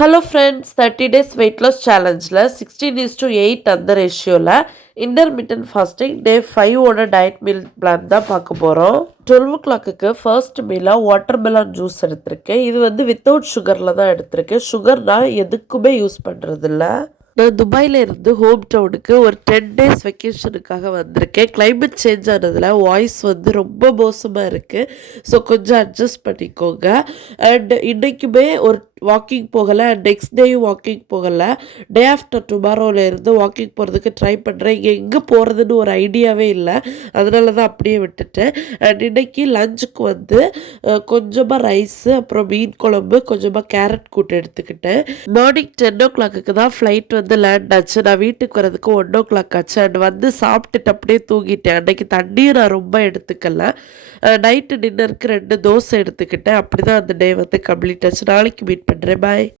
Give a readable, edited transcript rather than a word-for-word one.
Hello friends 30 days weight loss சேலஞ்சில் 16:8 அந்த ரேஷியோவில் இன்டர்மிட்டன்ட் ஃபாஸ்டிங் டே 5ஓட டயட் மீல் பிளான் தான் பார்க்க போகிறோம். 12 o'clock ஃபர்ஸ்ட் மீலாக வாட்டர் மெலான் ஜூஸ் எடுத்திருக்கேன். இது வித்தவுட் சுகரில் தான் எடுத்திருக்கேன். சுகர் நான் எதுக்குமே யூஸ் பண்ணுறதில்ல. நான் துபாயில் இருந்து ஹோம் டவுனுக்கு ஒரு 10 டேஸ் வெக்கேஷனுக்காக வந்திருக்கேன். கிளைமேட் சேஞ்ச் ஆனதில் வாய்ஸ் ரொம்ப மோசமாக இருக்குது. ஸோ கொஞ்சம் அட்ஜஸ்ட் பண்ணிக்கோங்க. அண்ட் இன்றைக்குமே ஒரு வாக்கிங் போகலை, நெக்ஸ்ட் டேயும் வாக்கிங் போகலை. டே ஆஃப்டர் டுமாரோலேருந்து வாக்கிங் போகிறதுக்கு ட்ரை பண்ணுறேன். இங்கே எங்கே போகிறதுன்னு ஒரு ஐடியாவே இல்லை, அதனால தான் அப்படியே விட்டுட்டேன். அண்ட் இன்றைக்கி லஞ்சுக்கு கொஞ்சமாக ரைஸு, அப்புறம் மீன் குழம்பு, கொஞ்சமாக கேரட் கூட்டு எடுத்துக்கிட்டேன். மார்னிங் 10 o'clock தான் ஃப்ளைட் லேண்ட் ஆச்சு. நான் வீட்டுக்கு வரதுக்கு 1 o'clock ஆச்சு. அண்ட் சாப்பிட்டுட்டு அப்படியே தூங்கிட்டேன். அன்றைக்கி தண்ணியும் நான் ரொம்ப எடுத்துக்கல. நைட்டு டின்னருக்கு 2 தோசை எடுத்துக்கிட்டேன். அப்படி தான் அந்த டே கம்ப்ளீட் ஆச்சு. நாளைக்கு மீட் பண்ணுறேன். பாய்.